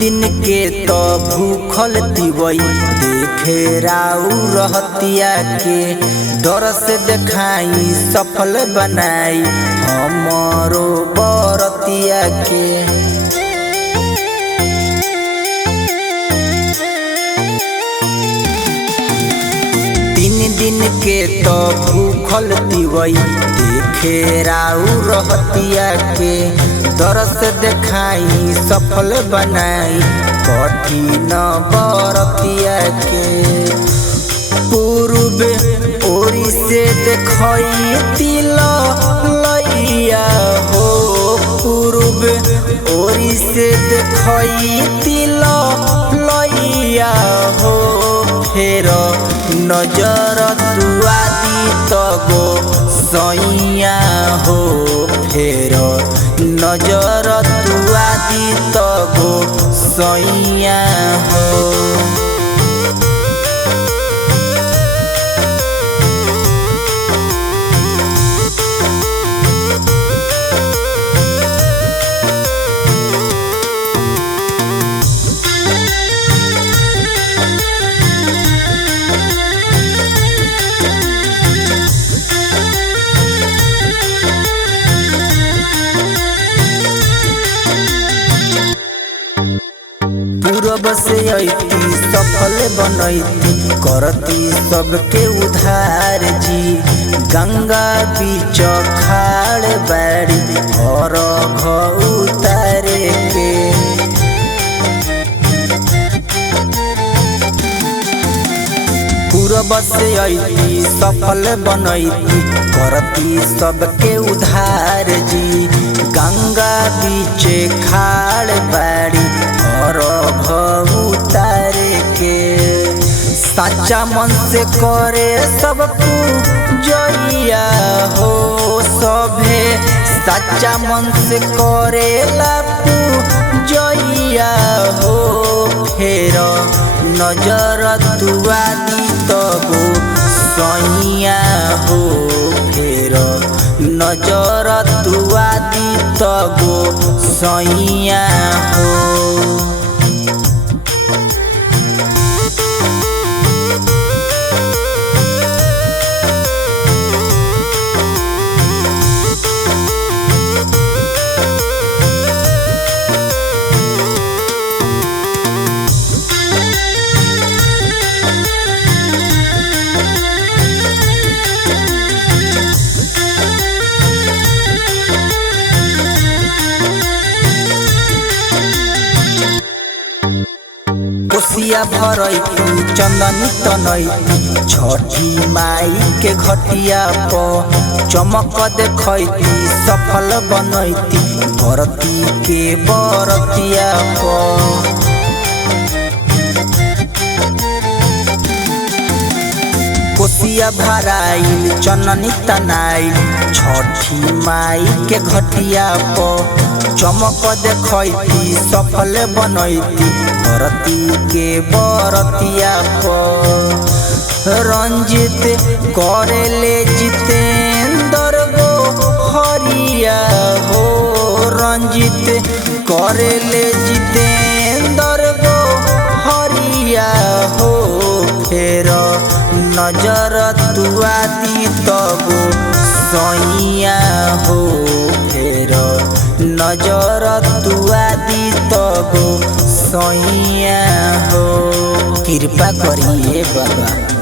दिन के तो भूखल तिवई देखे राउ रहतिया के डर से देखाई सफल बनाई हमरो बरतिया के। दिन के तो भूखल तिवई देखे राउ रहतिया के डर से देखाई सफल बनाई कठिन बरतिया के। पूर्व ओरी से देखई तिल लैया हो पूर्व ओरी से देखई तिल लैया हो फेर नजर दुआदी तगो सैया हो फेर नजर दुआदी तगो सैया हो। पूरब से अइती सफल बनैती करती सबके उधार जी गंगा बीच खाड़ बाड़ी और उतारे के। पूरब से अइती सफल बनैती करती सबके उधार जी गंगा बीच खाड़ बाड़ी और उतारे के। सच्चा मन से करे सब पूजैया हो सभे सच्चा मन से करे ला पूजैया हो फेर नजर दुआदी तगो सैया हो फेर नजर दुआदी तगो सैया हो। कोसिया भरैती चंदनी तनैती छठी माई के घटिया प चमक देखैती सफल बनैती भरती के बरतिया प। कोसिया भराइल चननी तनाइल छठी माई के घटिया प चमक देखैती सफल बनैती भरती के बरतिया प। रंजित करेले जितेंद्र गो हरिया हो रंजित करेले जितेंद्र गो हरिया हो फेर नजर दुआदी तगो सैया हो फेर नजर दुआदी तगो सैया हो। कृपा करिए बाबा।